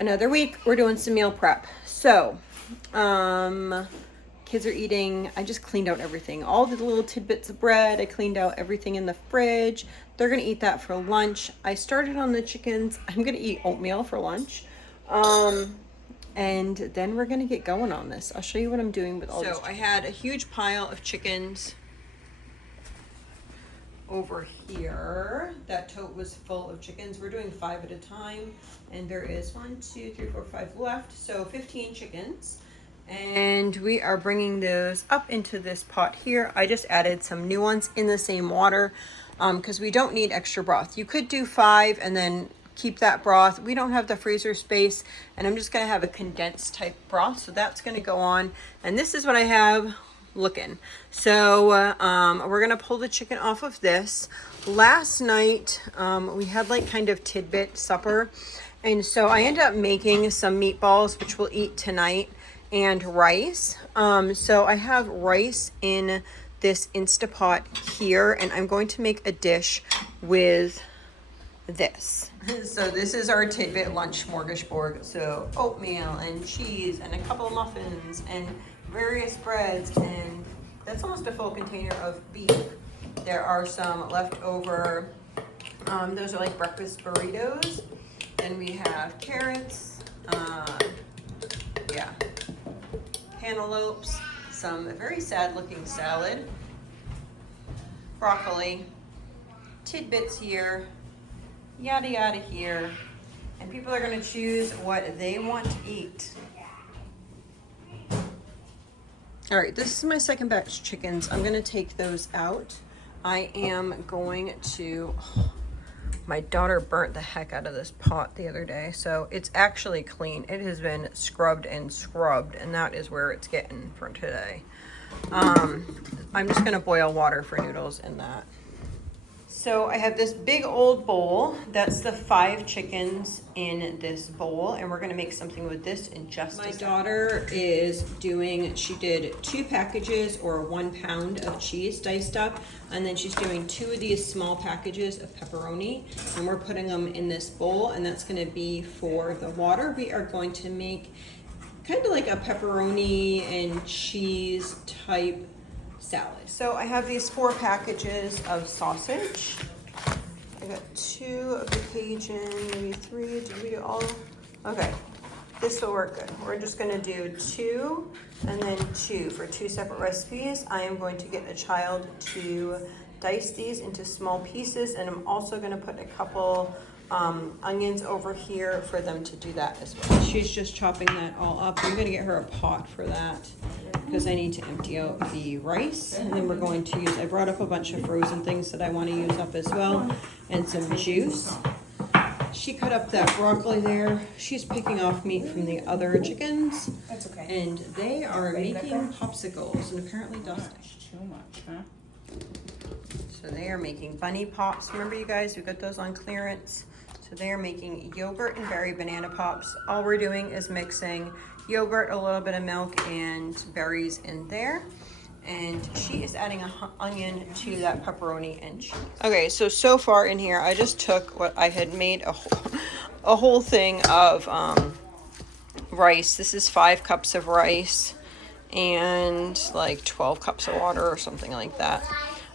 Another week, we're doing some meal prep. So, kids are eating. I just cleaned out everything. All the little tidbits of bread. I cleaned out everything in the fridge. They're going to eat that for lunch. I started on the chickens. I'm going to eat oatmeal for lunch. And then we're going to get going on this. I'll show you what I'm doing with all this. So I had a huge pile of chickens over here. That tote was full of chickens. We're doing 5 at a time, and there is 1, 2, 3, 4, 5 left, so 15 chickens. And we are bringing those up into this pot here. I just added some new ones in the same water because we don't need extra broth. You could do 5 and then keep that broth. We don't have the freezer space, and I'm just going to have a condensed type broth, so that's going to go on. And this is what I have looking. So we're gonna pull the chicken off of this. Last night we had like kind of tidbit supper, and so I ended up making some meatballs, which we'll eat tonight, and rice. So I have rice in this Instapot here, and I'm going to make a dish with this. So this is our tidbit lunch smorgasbord. So oatmeal and cheese and a couple of muffins and various breads, and that's almost a full container of beef. There are some leftover, those are like breakfast burritos. Then we have carrots, cantaloupes, some very sad looking salad, broccoli, tidbits here, yada yada here, and people are going to choose what they want to eat. All right, this is my second batch of chickens. I'm gonna take those out. I am going to, my daughter burnt the heck out of this pot the other day, so it's actually clean. It has been scrubbed, and that is where it's getting for today. I'm just gonna boil water for noodles in that. So I have this big old bowl. That's the 5 chickens in this bowl, and we're gonna make something with this in just a second. My daughter is doing, she did 2 packages or 1 pound of cheese diced up, and then she's doing 2 of these small packages of pepperoni, and we're putting them in this bowl, and that's gonna be for the water. We are going to make kind of like a pepperoni and cheese type salad. So I have these 4 packages of sausage. I got 2 of the Cajun, maybe 3. Did we do all? Okay, this will work good. We're just gonna do 2 and then 2 for 2 separate recipes. I am going to get a child to dice these into small pieces, and I'm also gonna put a couple onions over here for them to do that as well. She's just chopping that all up. I'm gonna get her a pot for that because I need to empty out the rice, and then we're going to use, I brought up a bunch of frozen things that I want to use up as well, and some juice. She cut up that broccoli there. She's picking off meat from the other chickens. That's okay. And they are making popsicles, and apparently dusting. Too much, huh? So they are making bunny pops. Remember, you guys, we got those on clearance. So they are making yogurt and berry banana pops. All we're doing is mixing yogurt, a little bit of milk, and berries in there. And she is adding an onion to that pepperoni and cheese. Okay, so far in here, I just took what I had made a whole thing of rice. This is 5 cups of rice and like 12 cups of water or something like that.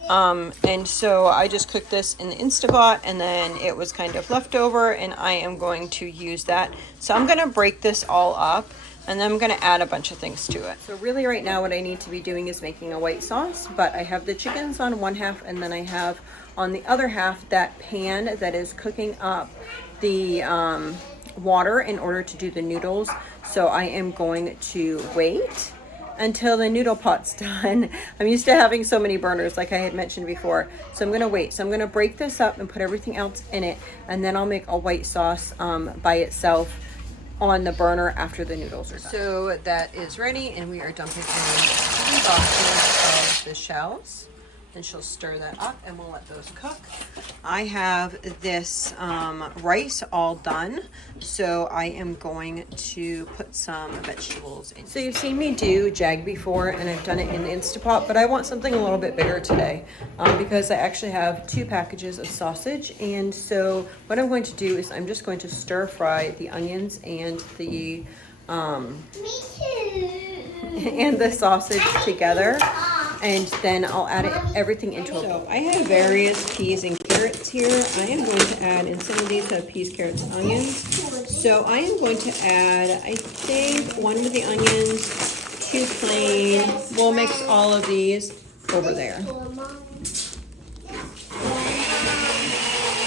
And so I just cooked this in the Instapot, and then it was kind of leftover, and I am going to use that. So I'm going to break this all up, and then I'm going to add a bunch of things to it. So really right now what I need to be doing is making a white sauce, but I have the chickens on one half, and then I have on the other half that pan that is cooking up the water in order to do the noodles. So I am going to wait until the noodle pot's done. I'm used to having so many burners like I had mentioned before. So I'm gonna wait. So I'm gonna break this up and put everything else in it, and then I'll make a white sauce by itself on the burner after the noodles are done. So that is ready, and we are dumping in 3 boxes of the shells. and she'll stir that up and we'll let those cook. I have this rice all done, so I am going to put some vegetables in. So you've seen me do jag before, and I've done it in Instapot, but I want something a little bit bigger today because I actually have 2 packages of sausage. And so what I'm going to do is I'm just going to stir fry the onions and the and the sausage together, and then I'll add everything into a bowl. I have various peas and carrots here. I am going to add, and some of these have peas, carrots, and onions. So I am going to add, I think, 1 with the onions, 2 plain. We'll mix all of these over there.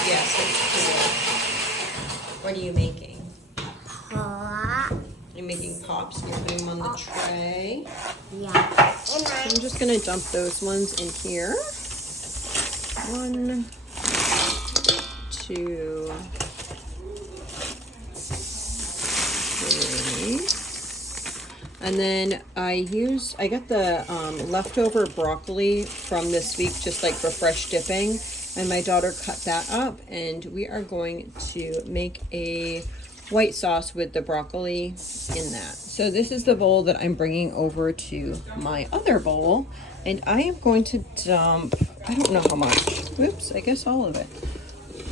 Yes, it's cool. What are you making? You're making pops and you're putting them on the tray. Yeah. So I'm just gonna dump those ones in here. 1, 2, 3. And then I got the leftover broccoli from this week, just like for fresh dipping. And my daughter cut that up, and we are going to make a white sauce with the broccoli in that. So this is the bowl that I'm bringing over to my other bowl, and I am going to dump, I don't know how much. Whoops, I guess all of it.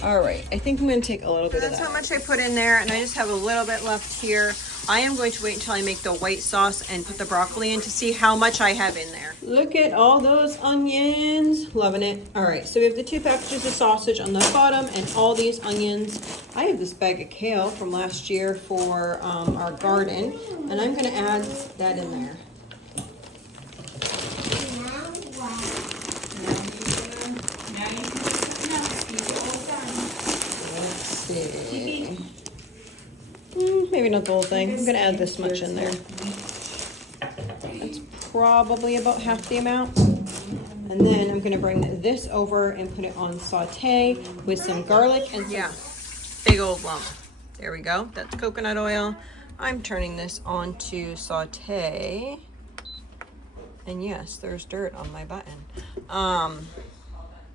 All right, I think I'm going to take a little bit of that. That's how much I put in there, and I just have a little bit left here. I am going to wait until I make the white sauce and put the broccoli in to see how much I have in there. Look at all those onions. Loving it. All right, so we have the 2 packages of sausage on the bottom and all these onions. I have this bag of kale from last year for our garden, and I'm going to add that in there. Let's see. Maybe not the whole thing. I'm going to add this much in there. That's probably about half the amount. And then I'm going to bring this over and put it on saute with some garlic and big old lump. There we go. That's coconut oil. I'm turning this on to saute. And yes, there's dirt on my button.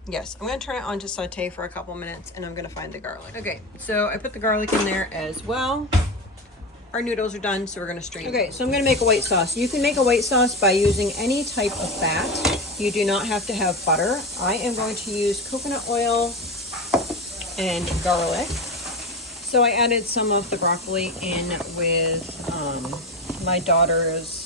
Yes, I'm going to turn it on to saute for a couple minutes, and I'm going to find the garlic. Okay, so I put the garlic in there as well. Our noodles are done, so we're going to strain. Okay, so I'm going to make a white sauce. You can make a white sauce by using any type of fat. You do not have to have butter. I am going to use coconut oil and garlic. So I added some of the broccoli in with my daughter's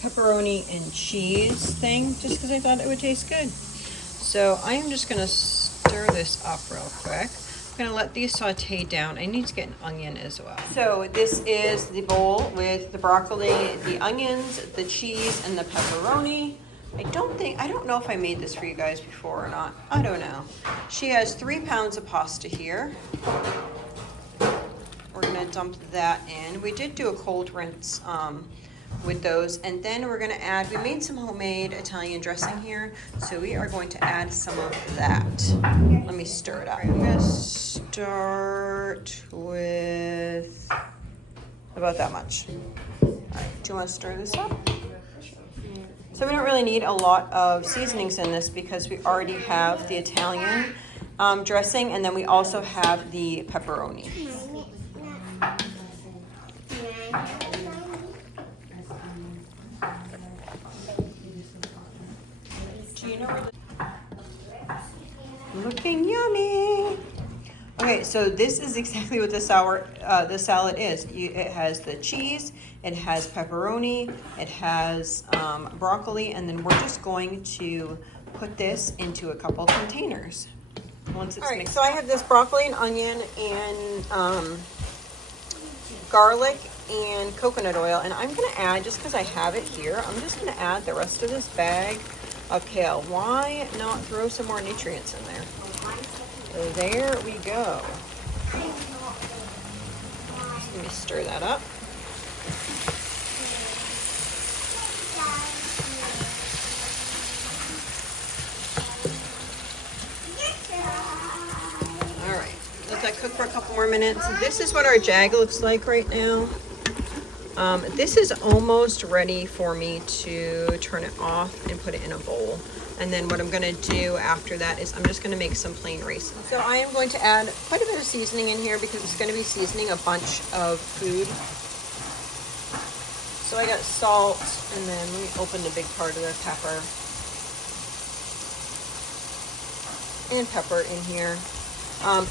pepperoni and cheese thing, just because I thought it would taste good. So I am just going to stir this up real quick. I'm going to let these saute down. I need to get an onion as well. So this is the bowl with the broccoli, the onions, the cheese, and the pepperoni. I don't know if I made this for you guys before or not. I don't know. She has 3 pounds of pasta here. We're going to dump that in. We did do a cold rinse with those, and then we're going to add, we made some homemade Italian dressing here, so we are going to add some of that. Let me stir it up. I'm going to start with about that much. All right, do you want to stir this up? So we don't really need a lot of seasonings in this because we already have the Italian dressing, and then we also have the pepperoni. Looking yummy. Okay, so this is exactly what the salad is. It has the cheese, it has pepperoni, it has broccoli, and then we're just going to put this into a couple containers once it's mixed. So I have this broccoli and onion and garlic and coconut oil, and I'm going to add, just because I have it here, I'm just going to add the rest of this bag of kale. Why not throw some more nutrients in there? So there we go. Let me stir that up. All right, let that cook for a couple more minutes. This is what our jag looks like right now. This is almost ready for me to turn it off and put it in a bowl. And then what I'm gonna do after that is I'm just gonna make some plain rice. So I am going to add quite a bit of seasoning in here because it's gonna be seasoning a bunch of food. So I got salt, and then let me open the big part of the pepper. And pepper in here.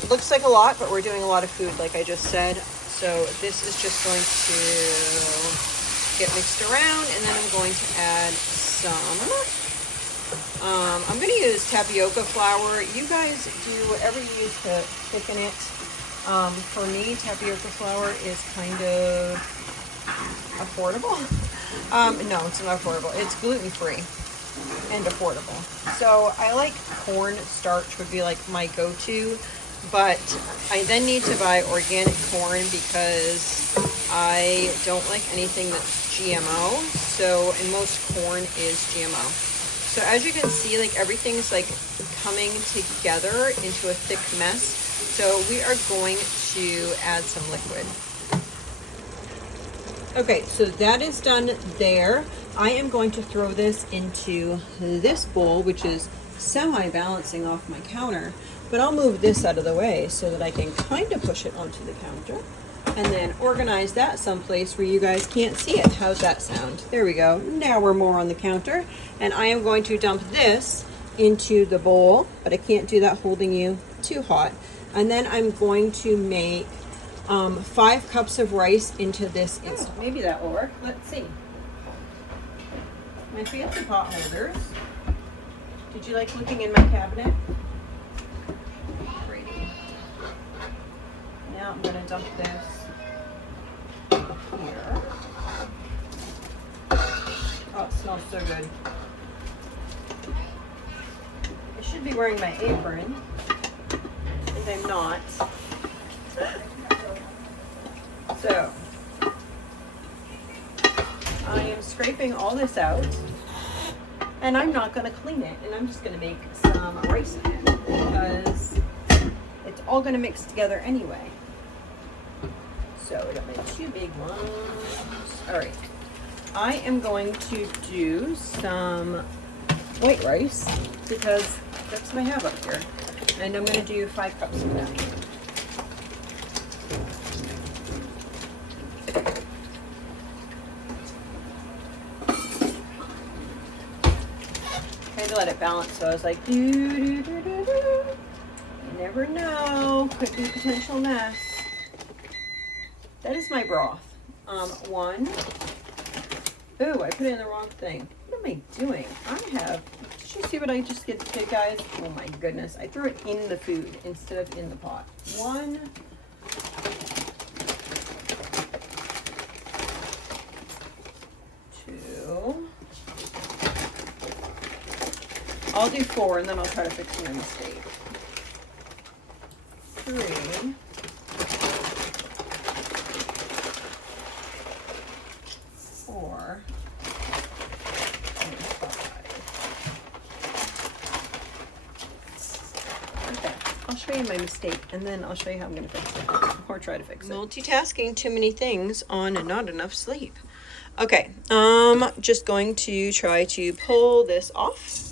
It looks like a lot, but we're doing a lot of food like I just said. So this is just going to get mixed around, and then I'm going to add some, I'm going to use tapioca flour. You guys do whatever you use to thicken it. For me, tapioca flour is kind of affordable. No, it's not affordable. It's gluten-free and affordable. So I like corn starch would be like my go-to, but I then need to buy organic corn because I don't like anything that's GMO. So, and most corn is GMO. So as you can see, like everything's like coming together into a thick mess. So we are going to add some liquid. Okay, so that is done there. I am going to throw this into this bowl, which is semi-balancing off my counter, but I'll move this out of the way so that I can kind of push it onto the counter and then organize that someplace where you guys can't see it. How's that sound? There we go. Now we're more on the counter, and I am going to dump this into the bowl, but I can't do that holding you too hot. And then I'm going to make 5 cups of rice into this. Maybe that will work. Let's see. My fancy pot holders. Did you like looking in my cabinet? Pretty. Now I'm going to dump this here. Oh, it smells so good. I should be wearing my apron, and I'm not. So, I am scraping all this out, and I'm not going to clean it, and I'm just going to make some rice in it because it's all going to mix together anyway. So, I got my 2 big ones. All right, I am going to do some white rice because that's what I have up here, and I'm going to do 5 cups of that. To let it balance, so I was like, you never know, could be a potential mess. That is my broth. One. Ooh, I put it in the wrong thing. What am I doing? Did you see what I just did, guys? Oh my goodness, I threw it in the food instead of in the pot. 1. 2. I'll do 4 and then I'll try to fix my mistake. 3. 4. And 5. Okay, I'll show you my mistake and then I'll show you how I'm going to fix it, or try to fix it. Multitasking too many things on not enough sleep. Okay, just going to try to pull this off.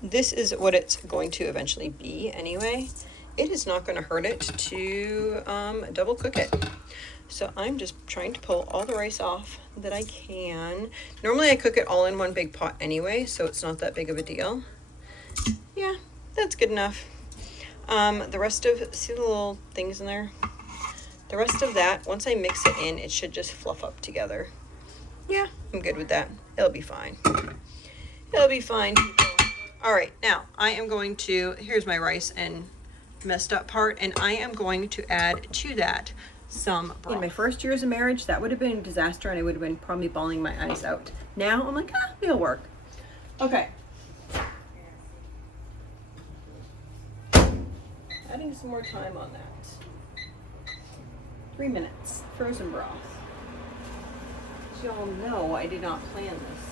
This is what it's going to eventually be anyway. It is not going to hurt it to double cook it. So I'm just trying to pull all the rice off that I can. Normally I cook it all in one big pot anyway, so it's not that big of a deal. Yeah, that's good enough. The rest of, see the little things in there? The rest of that, once I mix it in, it should just fluff up together. Yeah, I'm good with that. It'll be fine. It'll be fine. All right, now I am going to, here's my rice and messed up part, and I am going to add to that some broth. In my first years of marriage, that would have been a disaster and I would have been probably bawling my eyes out. Now I'm like, it'll work. Okay. Adding some more time on that. 3 minutes, frozen broth. As y'all know, I did not plan this.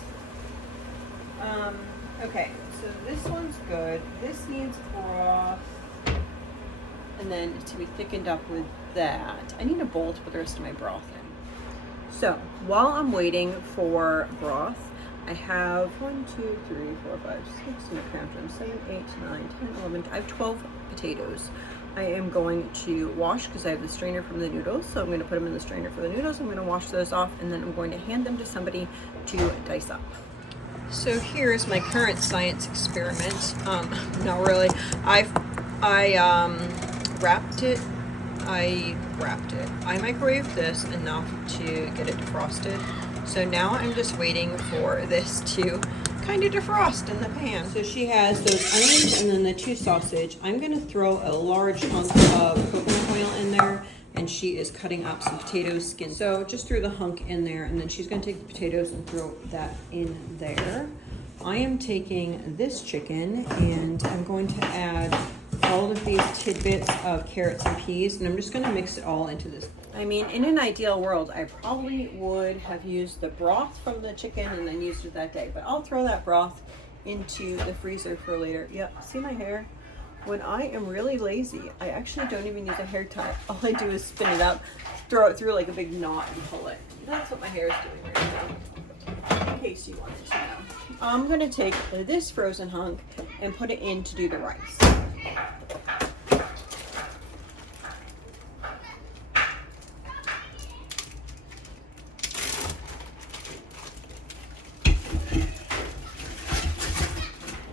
Okay, so this one's good. This needs broth. And then to be thickened up with that, I need a bowl to put the rest of my broth in. So while I'm waiting for broth, I have 1, 2, 3, 4, 5, 6 in the craft room, 7, 8, 9, 10, 11, I have 12 potatoes. I am going to wash because I have the strainer from the noodles, so I'm going to put them in the strainer for the noodles. I'm going to wash those off, and then I'm going to hand them to somebody to dice up. So here's my current science experiment. Not really. I wrapped it. I microwaved this enough to get it defrosted. So now I'm just waiting for this to kind of defrost in the pan. So she has those onions and then the 2 sausage. I'm gonna throw a large hunk of coconut oil in there, and she is cutting up some potato skin. So just threw the hunk in there, and then she's gonna take the potatoes and throw that in there. I am taking this chicken and I'm going to add all of these tidbits of carrots and peas, and I'm just gonna mix it all into this. I mean, in an ideal world, I probably would have used the broth from the chicken and then used it that day, but I'll throw that broth into the freezer for later. Yep, see my hair? When I am really lazy, I actually don't even use a hair tie. All I do is spin it up, throw it through like a big knot and pull it. That's what my hair is doing right now, in case you wanted to know. I'm gonna take this frozen hunk and put it in to do the rice.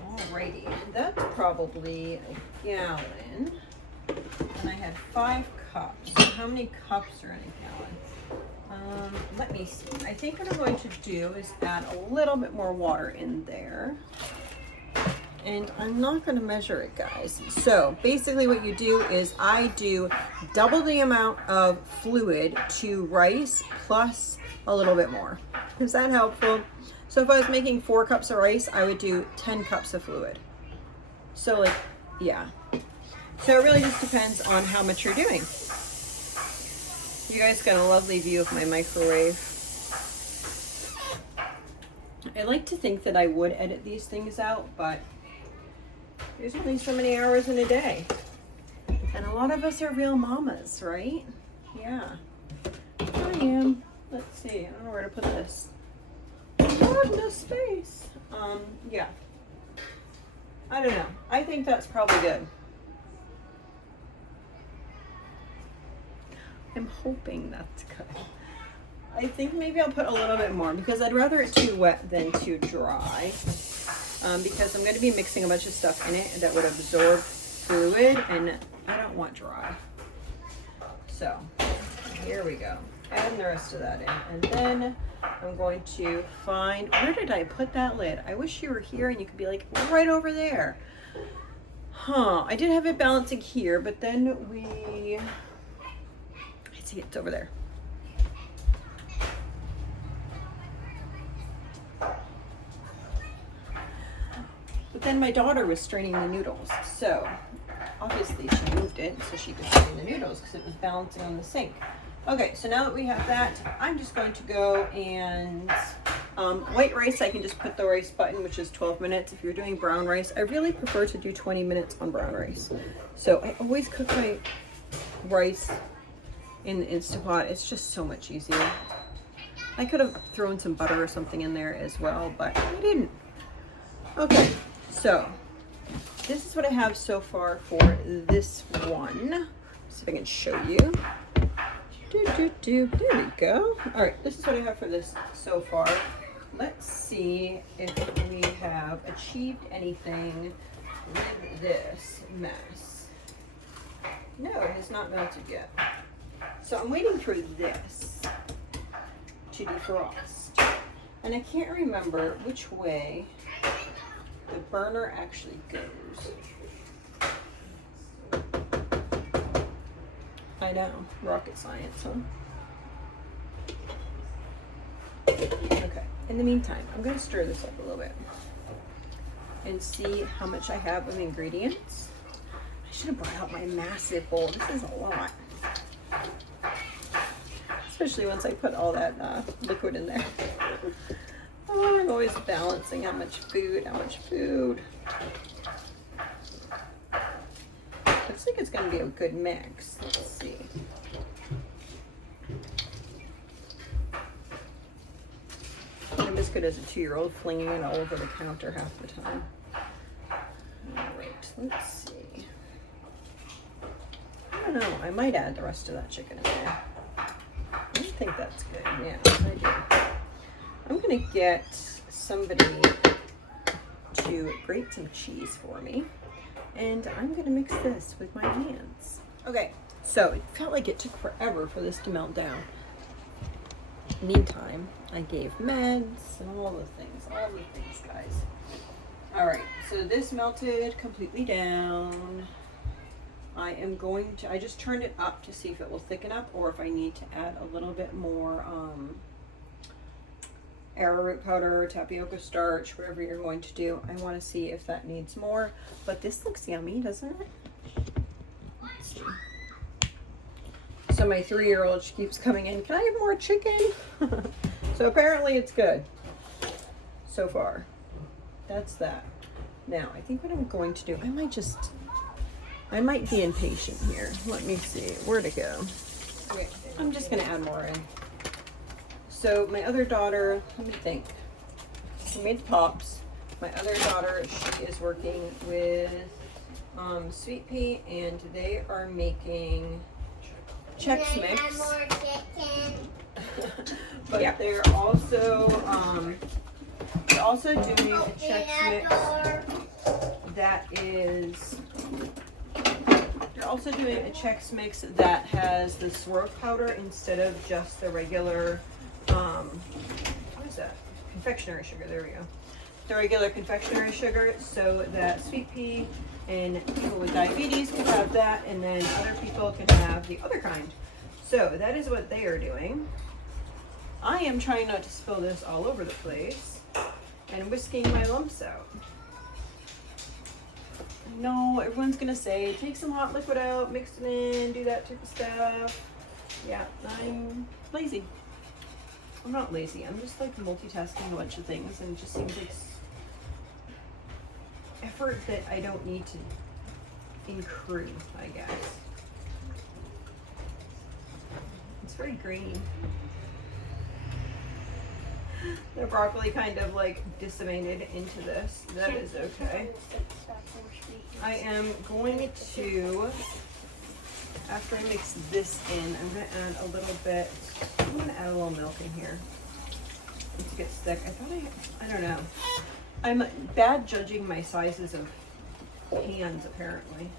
Alrighty, and that's probably a gallon. And I had 5 cups. How many cups are in a gallon? Let me see. I think what I'm going to do is add a little bit more water in there. And I'm not going to measure it, guys. So basically what you do is I do double the amount of fluid to rice plus a little bit more. Is that helpful? So if I was making 4 cups of rice, I would do 10 cups of fluid. So like, yeah. So it really just depends on how much you're doing. You guys got a lovely view of my microwave. I like to think that I would edit these things out, but there's only so many hours in a day. And a lot of us are real mamas, right? Yeah. I am. Let's see. I don't know where to put this. Oh, no space. Yeah. I don't know. I think that's probably good. I'm hoping that's good. I think maybe I'll put a little bit more because I'd rather it too wet than too dry. Because I'm going to be mixing a bunch of stuff in it that would absorb fluid, and I don't want dry. So here we go. Add the rest of that in. And then I'm going to find, where did I put that lid? I wish you were here and you could be like, right over there. Huh, I did have it balancing here, but then I see it's over there. But then my daughter was straining the noodles, so obviously she moved it so she could strain the noodles because it was balancing on the sink. Okay, so now that we have that, I'm just going to go and white rice, I can just put the rice button, which is 12 minutes. If you're doing brown rice, I really prefer to do 20 minutes on brown rice. So I always cook my rice in the Instapot. It's just so much easier. I could have thrown some butter or something in there as well, but I didn't. Okay, so this is what I have so far for this one. See if I can show you. There we go. All right, this is what I have for this so far. Let's see if we have achieved anything with this mess. No, it has not melted yet. So I'm waiting for this to defrost. And I can't remember which way the burner actually goes. I know, rocket science, huh? Okay, in the meantime, I'm gonna stir this up a little bit and see how much I have of ingredients. I should have brought out my massive bowl. This is a lot. Especially once I put all that liquid in there. Oh, I'm always balancing how much food. Looks like it's going to be a good mix. Let's see. I'm just good as a 2-year-old, flinging it all over the counter half the time. All right, let's see. I don't know, I might add the rest of that chicken in there. I think that's good, yeah, I do. I'm gonna get somebody to grate some cheese for me, and I'm gonna mix this with my hands. Okay, so it felt like it took forever for this to melt down. Meantime, I gave meds and all the things, guys. All right, so this melted completely down. I am going to, I just turned it up to see if it will thicken up or if I need to add a little bit more arrowroot powder, tapioca starch, whatever you're going to do. I want to see if that needs more, but this looks yummy, doesn't it? Let's see. So my 3-year-old, she keeps coming in, can I have more chicken? So apparently it's good so far. That's that. Now, I think what I'm going to do, I might be impatient here. Let me see, where'd it go? Okay, I'm just gonna add more in. So my other daughter, let me think. She made the pops. My other daughter, she is working with Sweet Pea, and they are making Chex Mix. But yeah, they're also doing a Chex Mix that is. They're also doing a Chex Mix that has the swirl powder instead of just the regular. What is that? Confectionery sugar. There we go. The regular confectionery sugar, so that Sweet Pea and people with diabetes can have that, and then other people can have the other kind. So that is what they are doing. I am trying not to spill this all over the place and whisking my lumps out. No, everyone's gonna say take some hot liquid out, mix it in, do that type of stuff. Yeah, I'm lazy. I'm not lazy, I'm just like multitasking a bunch of things, and it just seems like effort that I don't need to incur, I guess. It's very green. The broccoli kind of like disseminated into this. That is okay. I am going to, after I mix this in, I'm going to add a little bit, I'm going to add a little milk in here. It gets thick. I don't know. I'm bad judging my sizes of pans, apparently.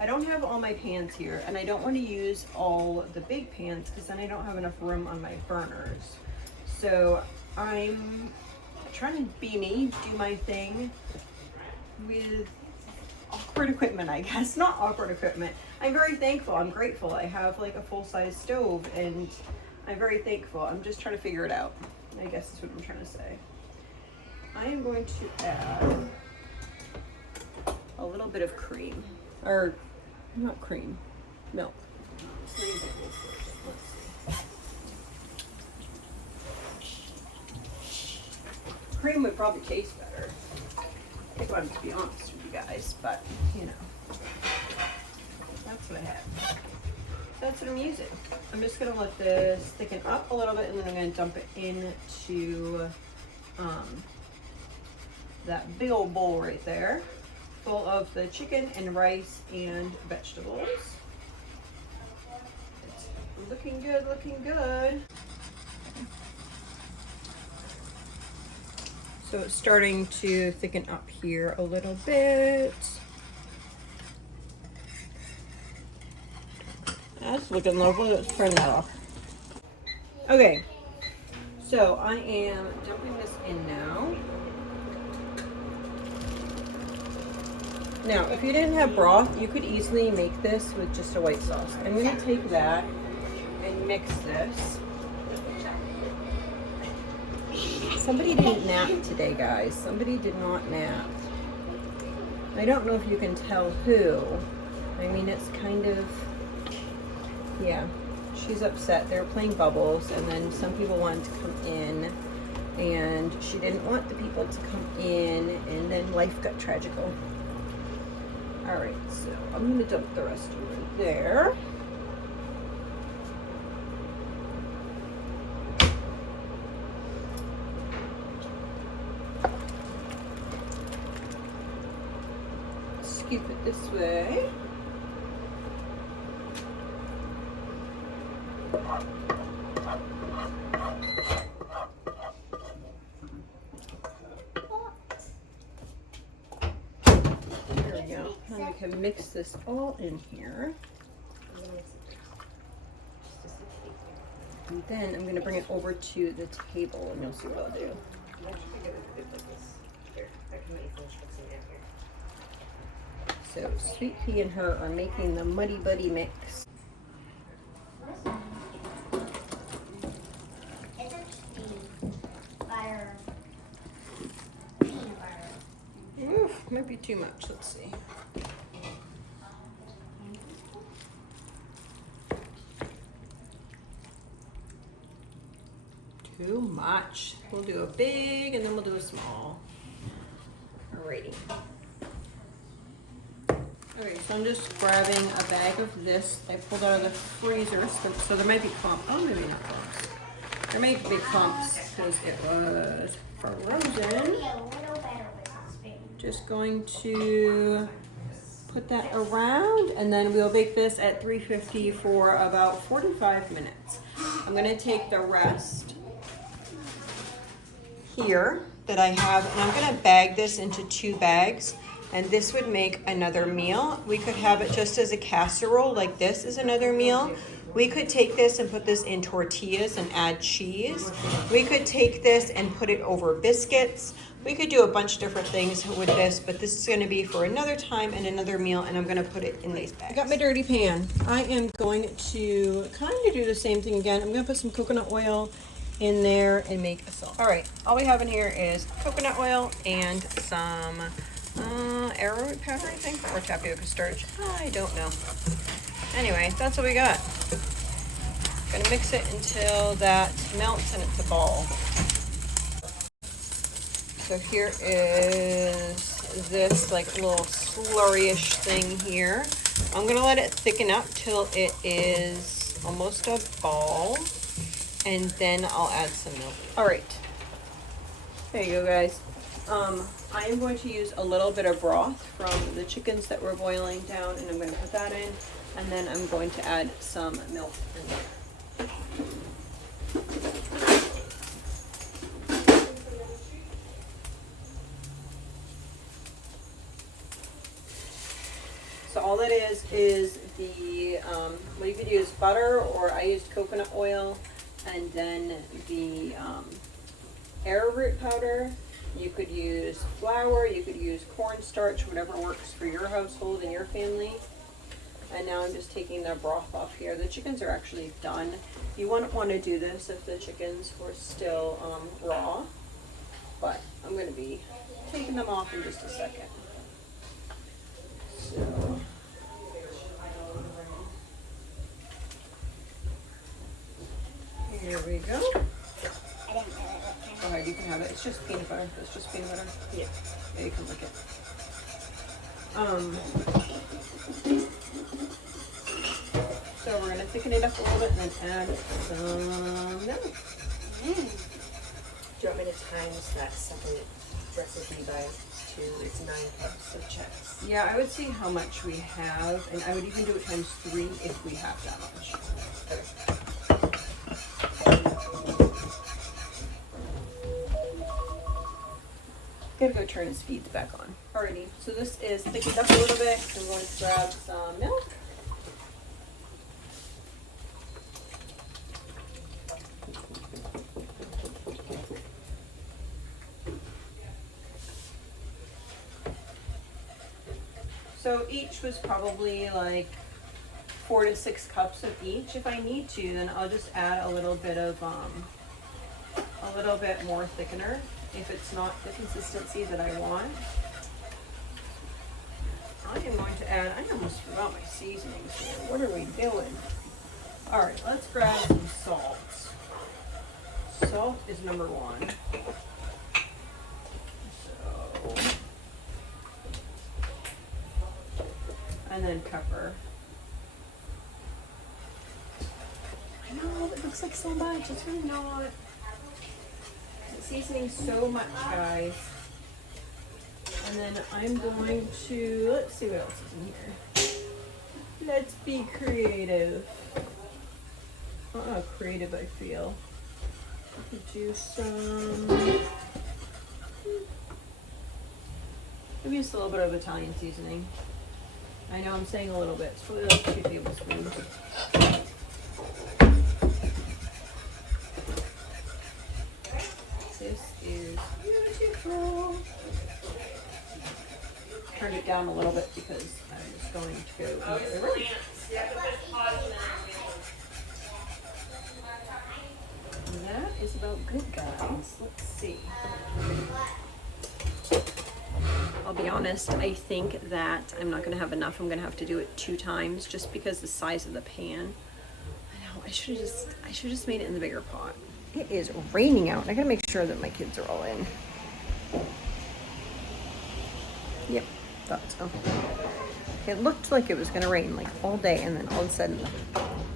I don't have all my pans here, and I don't want to use all the big pans because then I don't have enough room on my burners. So I'm trying to be me, do my thing with awkward equipment, I guess. Not awkward equipment. I'm very thankful. I'm grateful. I have like a full-size stove, and I'm very thankful. I'm just trying to figure it out, I guess is what I'm trying to say. I am going to add a little bit of cream. Or, not cream, milk. Let's see. Cream would probably taste better, if I'm to be honest with you guys, but you know, that's what I have. That's what I'm using. I'm just gonna let this thicken up a little bit, and then I'm gonna dump it into that big old bowl right there, full of the chicken and rice and vegetables. It's looking good, looking good. So it's starting to thicken up here a little bit. That's looking lovely. Let's turn that off. Okay, so I am dumping this in now. Now, if you didn't have broth, you could easily make this with just a white sauce. I'm gonna take that and mix this. Somebody didn't nap today, guys. Somebody did not nap. I don't know if you can tell who. I mean, it's kind of, yeah, she's upset. They're playing bubbles, and then some people wanted to come in, and she didn't want the people to come in, and then life got tragical. All right, so I'm gonna dump the rest over there. scoop it this way. There we go. Now we can mix this all in here. And then I'm going to bring it over to the table and you'll see what I'll do. So Sweet Pea and her are making the Muddy Buddy mix. It's actually butter, peanut butter. Oof, might be too much. Let's see. Too much. We'll do a big and then we'll do a small. Alrighty. Okay, so I'm just grabbing a bag of this. I pulled out of the freezer, so there might be clumps. Oh, maybe not clumps. There might be clumps because it was frozen. Be a little better with the spoon. Just going to put that around and then we'll bake this at 350 for about 45 minutes. I'm gonna take the rest here that I have and I'm gonna bag this into 2 bags and this would make another meal. We could have it just as a casserole, like this is another meal. We could take this and put this in tortillas and add cheese. We could take this and put it over biscuits. We could do a bunch of different things with this, but this is gonna be for another time and another meal, and I'm gonna put it in these bags. I got my dirty pan. I am going to kind of do the same thing again. I'm gonna put some coconut oil in there and make a sauce. All right, all we have in here is coconut oil and some arrowroot powder, I think, or tapioca starch. I don't know. Anyway, that's what we got. Gonna mix it until that melts and it's a ball. So here is this like little slurry-ish thing here. I'm gonna let it thicken up till it is almost a ball, and then I'll add some milk. All right, there you go, guys. I am going to use a little bit of broth from the chickens that were boiling down, and I'm going to put that in, and then I'm going to add some milk in there. So all that is the, well, you could use butter, or I used coconut oil, and then the arrowroot powder. You could use flour, you could use cornstarch, whatever works for your household and your family. And now I'm just taking the broth off here. The chickens are actually done. You wouldn't want to do this if the chickens were still raw, but I'm going to be taking them off in just a second. So, here we go. Go ahead, you can have it. It's just peanut butter. It's just peanut butter. Yeah. Yeah, you can lick it. So we're gonna thicken it up a little bit and then add some milk. Do you want me to times that second recipe by 2? It's 9 cups of chips. Yeah, I would see how much we have, and I would even do it times 3 if we have that much. Gotta go turn his feeds back on. Alrighty, so this is thickened up a little bit. So I'm going to grab some milk. So each was probably like 4 to 6 cups of each. If I need to, then I'll just add a little bit more thickener if it's not the consistency that I want. I am going to add, I almost forgot my seasonings here. What are we doing? All right, let's grab some salt. Salt is number 1. So, and then pepper. I know, it looks like so much. It's really not. It's seasoning so much, guys. And then I'm going to, let's see what else is in here. Let's be creative. I don't know how creative I feel. I could do some, maybe just a little bit of Italian seasoning. I know I'm saying a little bit, it's probably like 2 tablespoons. This is beautiful. Turn it down a little bit because I'm just going to go into the room. That is about good, guys. Let's see. I'll be honest, I think that I'm not gonna have enough. I'm gonna have to do it 2 times just because the size of the pan. I know, I should have just made it in the bigger pot. It is raining out. I gotta make sure that my kids are all in. Yep, thought so. It looked like it was gonna rain like all day, and then all of a sudden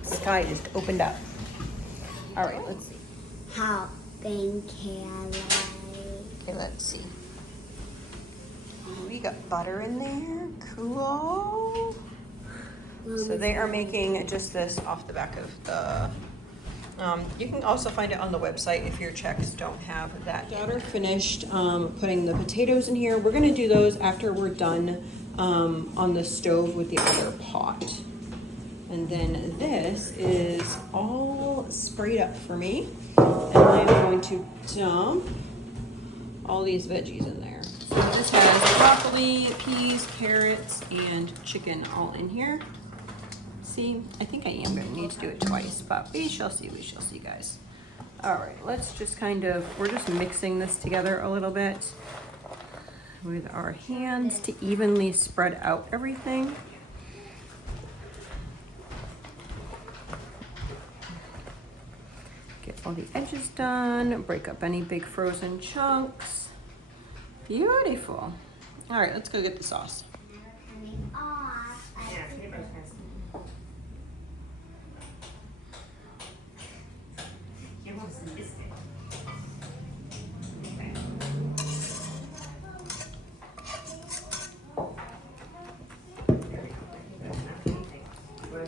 the sky just opened up. All right, let's see. Helping Caroline. Okay, let's see. We got butter in there. Cool. So they are making just this off the back of the. You can also find it on the website if your checks don't have that. Daughter finished putting the potatoes in here. We're gonna do those after we're done on the stove with the other pot. And then this is all sprayed up for me. And I'm going to dump all these veggies in there. So this has broccoli, peas, carrots, and chicken all in here. See, I think I am gonna need to do it twice, but we shall see, guys. All right, let's just kind of, we're just mixing this together a little bit with our hands to evenly spread out everything. Get all the edges done, break up any big frozen chunks. Beautiful. All right, let's go get the sauce. Coming off.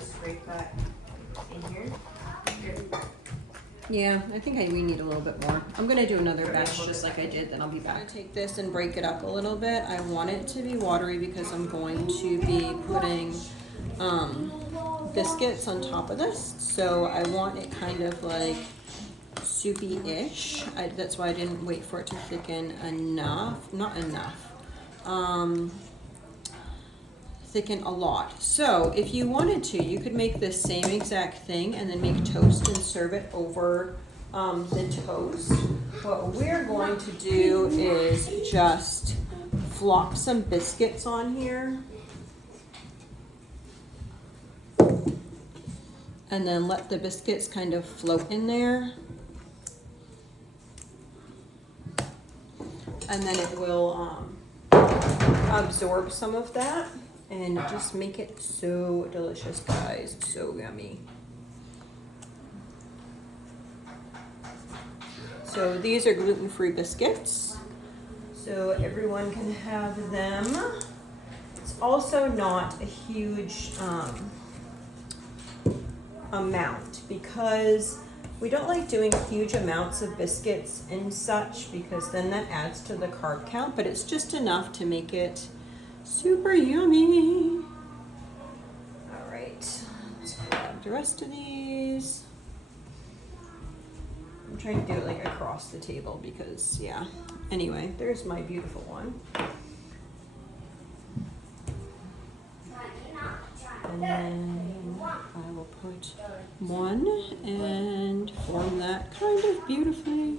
Scrape that in here. Yeah, I think we need a little bit more. I'm gonna do another batch just like I did, then I'll be back. I'm gonna take this and break it up a little bit. I want it to be watery because I'm going to be putting biscuits on top of this. So I want it kind of like soupy-ish. That's why I didn't wait for it to thicken enough. Not enough. Thicken a lot. So if you wanted to, you could make the same exact thing and then make toast and serve it over the toast. What we're going to do is just flop some biscuits on here and then let the biscuits kind of float in there. And then it will absorb some of that. And just make it so delicious, guys. So yummy. So these are gluten-free biscuits. So everyone can have them. It's also not a huge amount because we don't like doing huge amounts of biscuits and such because then that adds to the carb count, but it's just enough to make it super yummy. All right, let's grab the rest of these. I'm trying to do it like across the table because, yeah. Anyway, there's my beautiful one. And then I will put one and form that kind of beautifully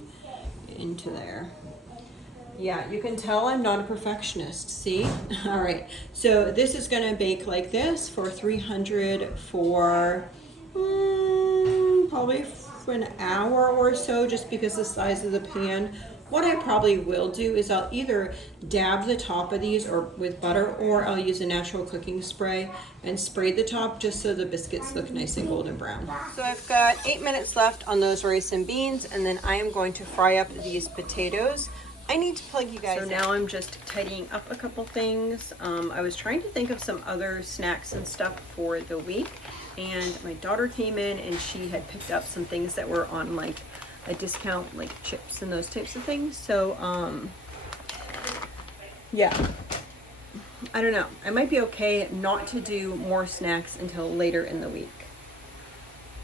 into there. Yeah, you can tell I'm not a perfectionist, see? All right, so this is gonna bake like this for 300 for probably for an hour or so, just because the size of the pan. What I probably will do is I'll either dab the top of these or with butter, or I'll use a natural cooking spray and spray the top just so the biscuits look nice and golden brown. So I've got 8 minutes left on those rice and beans, and then I am going to fry up these potatoes. I need to plug you guys in. So now I'm just tidying up a couple things. I was trying to think of some other snacks and stuff for the week, and my daughter came in and she had picked up some things that were on like a discount, like chips and those types of things. So yeah, I don't know. I might be okay not to do more snacks until later in the week.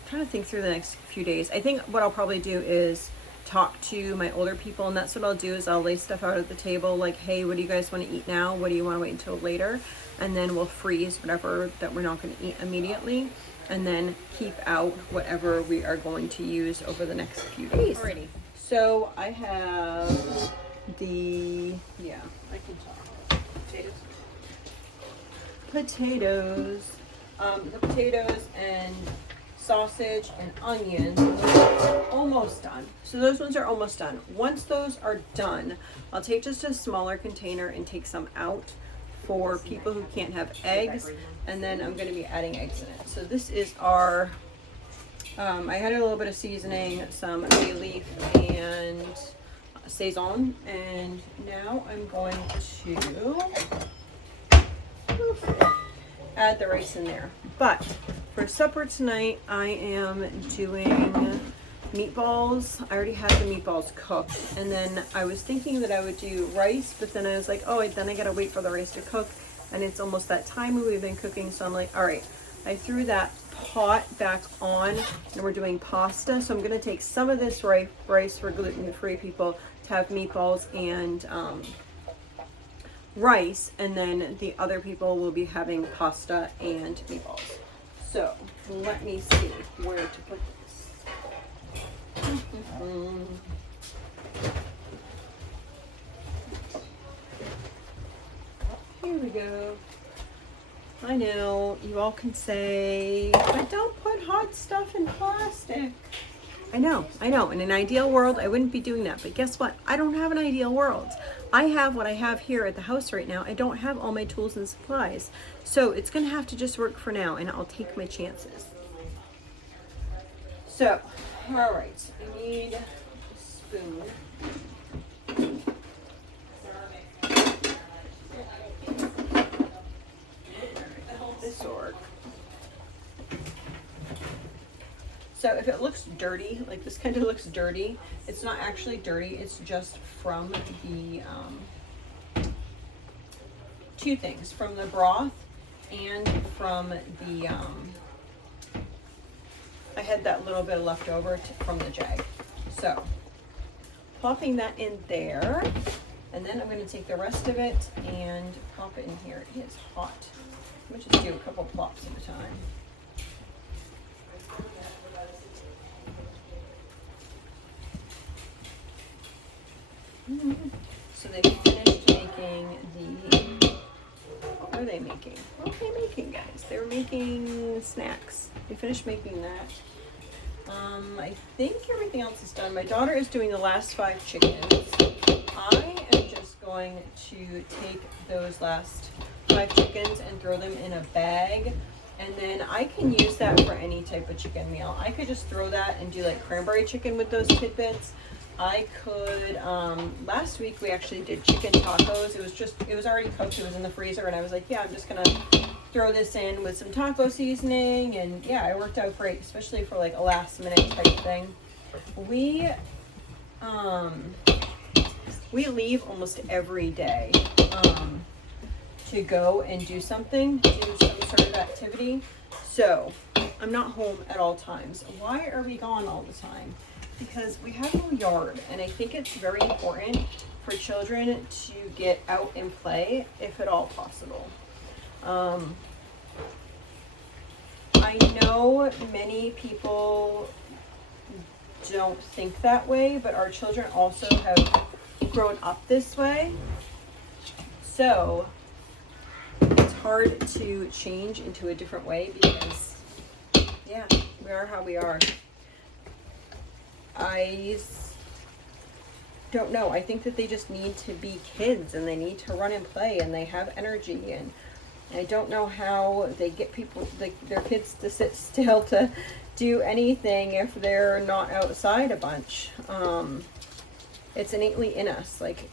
I'm trying to think through the next few days. I think what I'll probably do is talk to my older people, and that's what I'll do is I'll lay stuff out at the table like, hey, what do you guys want to eat now? What do you want to wait until later? And then we'll freeze whatever that we're not going to eat immediately, and then keep out whatever we are going to use over the next few days. Alrighty. So I have the, yeah, I can talk. Potatoes. The potatoes and sausage and onions are almost done. So those ones are almost done. Once those are done, I'll take just a smaller container and take some out for people who can't have eggs, and then I'm going to be adding eggs in it. So this is our I had a little bit of seasoning, some bay leaf and Saison, and now I'm going to add the rice in there. But for supper tonight, I am doing meatballs. I already had the meatballs cooked, and then I was thinking that I would do rice, but then I was like, oh, then I gotta wait for the rice to cook, and it's almost that time we've been cooking, so I'm like, all right. I threw that pot back on, and we're doing pasta, so I'm gonna take some of this rice for gluten-free people to have meatballs and rice, and then the other people will be having pasta and meatballs. So let me see where to put this. Here we go. I know you all can say, but don't put hot stuff in plastic. I know. In an ideal world, I wouldn't be doing that. But guess what? I don't have an ideal world. I have what I have here at the house right now. I don't have all my tools and supplies. So it's going to have to just work for now, and I'll take my chances. So, all right. I need a spoon. This org. So if it looks dirty, like this kind of looks dirty, it's not actually dirty, it's just from the, two things, from the broth and from the, I had that little bit left over from the jag. So plopping that in there, and then I'm going to take the rest of it and pop it in here. It is hot. Let me just do a couple plops at a time. So they finished making the, what were they making? What were they making, guys? They were making snacks. They finished making that. I think everything else is done. My daughter is doing the last 5 chickens. I am just going to take those last 5 chickens and throw them in a bag. And then I can use that for any type of chicken meal. I could just throw that and do like cranberry chicken with those tidbits. I could, last week we actually did chicken tacos. It was already cooked. It was in the freezer, and I was like, yeah, I'm just gonna throw this in with some taco seasoning, and yeah, it worked out great, especially for like a last minute type thing. We leave almost every day, to go and do something, do some sort of activity. So I'm not home at all times. Why are we gone all the time? Because we have no yard, and I think it's very important for children to get out and play if at all possible. I know many people don't think that way, but our children also have grown up this way. So it's hard to change into a different way because, yeah, we are how we are. I don't know. I think that they just need to be kids, and they need to run and play, and they have energy, and I don't know how they get people, like their kids, to sit still to do anything if they're not outside a bunch. It's innately in us. Like,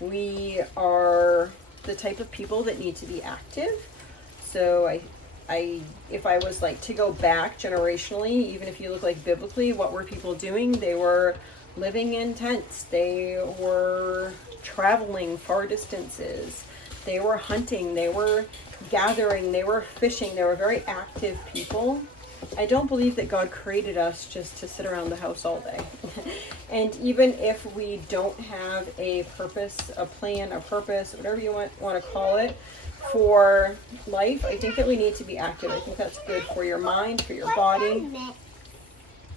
we are the type of people that need to be active. So if I was like to go back generationally, even if you look like biblically, what were people doing? They were living in tents. They were traveling far distances. They were hunting. They were gathering. They were fishing. They were very active people. I don't believe that God created us just to sit around the house all day. And even if we don't have a purpose, a plan, a purpose, whatever you want to call it, for life, I think that we need to be active. I think that's good for your mind, for your body.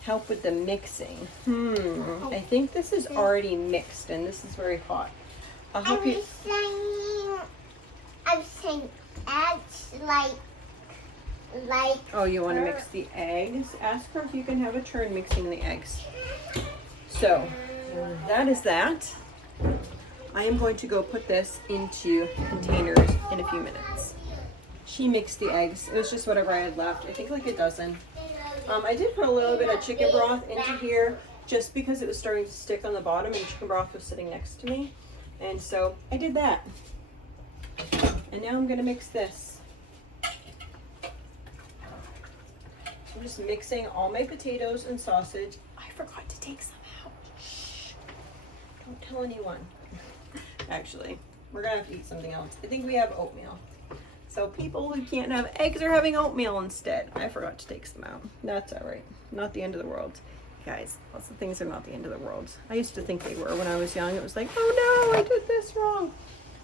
Help with the mixing. I think this is already mixed and this is very hot. I'll help you. I was saying eggs like. Oh, you want to mix the eggs? Ask her if you can have a turn mixing the eggs. So, that is that. I am going to go put this into containers in a few minutes. She mixed the eggs. It was just whatever I had left. I think like a dozen. I did put a little bit of chicken broth into here just because it was starting to stick on the bottom and chicken broth was sitting next to me. And so I did that. And now I'm going to mix this. I'm just mixing all my potatoes and sausage. I forgot to take some out. Shh. Don't tell anyone. Actually, we're gonna have to eat something else. I think we have oatmeal. So people who can't have eggs are having oatmeal instead. I forgot to take some out. That's all right. Not the end of the world. Guys, lots of things are not the end of the world. I used to think they were when I was young. It was like, oh no, I did this wrong.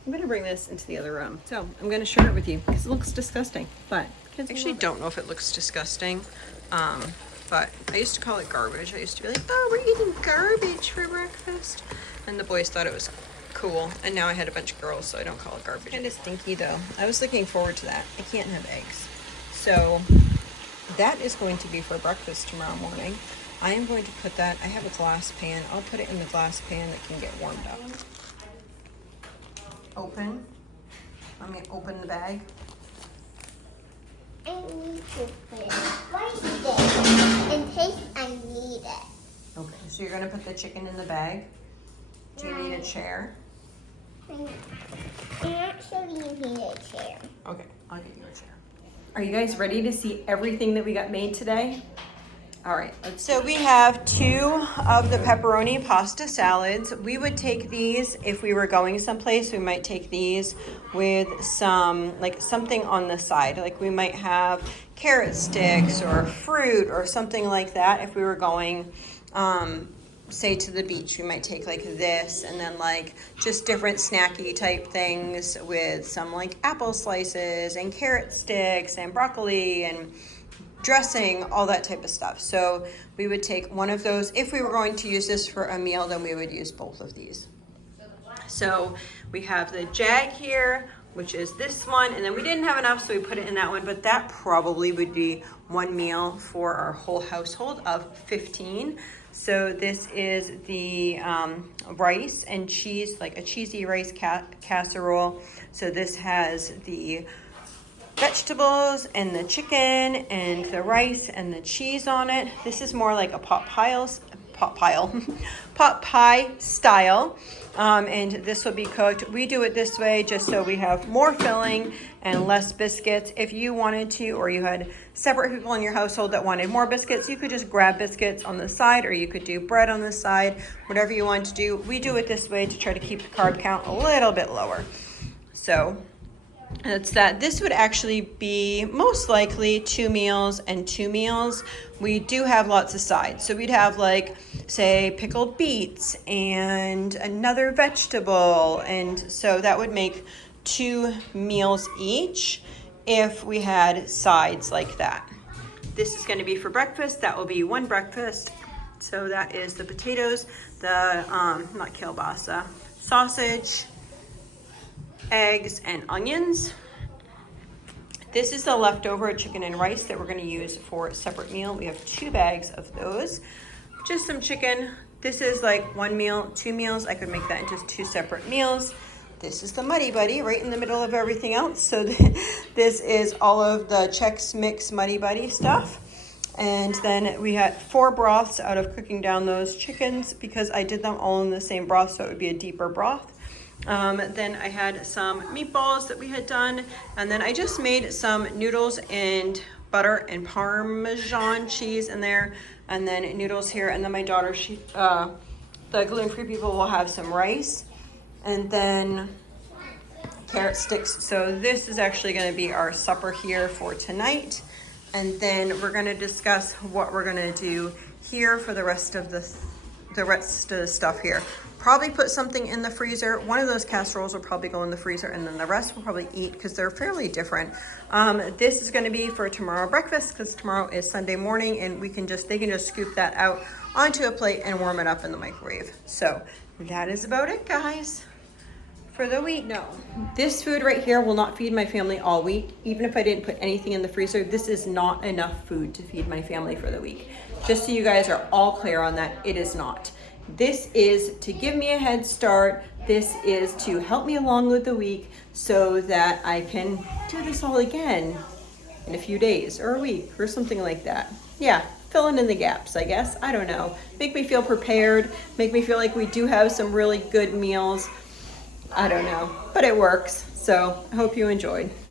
I'm gonna bring this into the other room. So I'm gonna share it with you because it looks disgusting, but kids actually don't know if it looks disgusting. But I used to call it garbage. I used to be like, oh, we're eating garbage for breakfast. And the boys thought it was cool. And now I had a bunch of girls, so I don't call it garbage. Kind of stinky though. I was looking forward to that. I can't have eggs. So that is going to be for breakfast tomorrow morning. I am going to put that, I have a glass pan. I'll put it in the glass pan that can get warmed up. Open. Let me open the bag. I need to put it right there in case I need it. Okay, so you're gonna put the chicken in the bag. Do you need a chair? Actually, you need a chair. Okay, I'll get you a chair. Are you guys ready to see everything that we got made today? All right, so we have 2 of the pepperoni pasta salads. We would take these if we were going someplace. We might take these with some, like something on the side. Like we might have carrot sticks or fruit or something like that. If we were going, say to the beach, we might take like this and then like just different snacky type things with some like apple slices and carrot sticks and broccoli and dressing, all that type of stuff. So we would take one of those. If we were going to use this for a meal, then we would use both of these. So we have the Jag here, which is this one, and then we didn't have enough, so we put it in that one, but that probably would be one meal for our whole household of 15. So this is the rice and cheese, like a cheesy rice casserole. So this has the vegetables and the chicken and the rice and the cheese on it. This is more like a pot pie style, and this will be cooked. We do it this way just so we have more filling and less biscuits. If you wanted to, or you had separate people in your household that wanted more biscuits, you could just grab biscuits on the side, or you could do bread on the side, whatever you want to do. We do it this way to try to keep the carb count a little bit lower. So that's that. This would actually be most likely 2 meals and 2 meals. We do have lots of sides. So we'd have like, say, pickled beets and another vegetable. And so that would make 2 meals each if we had sides like that. This is going to be for breakfast. That will be 1 breakfast. So that is the potatoes, the, not kielbasa, sausage, eggs and onions. This is the leftover chicken and rice that we're going to use for a separate meal. We have 2 bags of those. Just some chicken. This is like 1 meal, 2 meals. I could make that into 2 separate meals. This is the Muddy Buddy right in the middle of everything else. So this is all of the Chex Mix Muddy Buddy stuff. And then we had 4 broths out of cooking down those chickens because I did them all in the same broth, so it would be a deeper broth. Then I had some meatballs that we had done, and then I just made some noodles and butter and Parmesan cheese in there, and then noodles here. And then my daughter, the gluten-free people will have some rice, and then carrot sticks. So this is actually going to be our supper here for tonight. And then we're going to discuss what we're going to do here for the rest of the stuff here. Probably put something in the freezer. One of those casseroles will probably go in the freezer, and then the rest we'll probably eat because they're fairly different. This is going to be for tomorrow breakfast because tomorrow is Sunday morning, and they can just scoop that out onto a plate and warm it up in the microwave. So that is about it, guys, for the week. No, this food right here will not feed my family all week. Even if I didn't put anything in the freezer, this is not enough food to feed my family for the week. Just so you guys are all clear on that, it is not. This is to give me a head start. This is to help me along with the week so that I can do this all again in a few days or a week or something like that. Yeah, filling in the gaps, I guess. I don't know. Make me feel prepared. Make me feel like we do have some really good meals. I don't know, but it works. So I hope you enjoyed.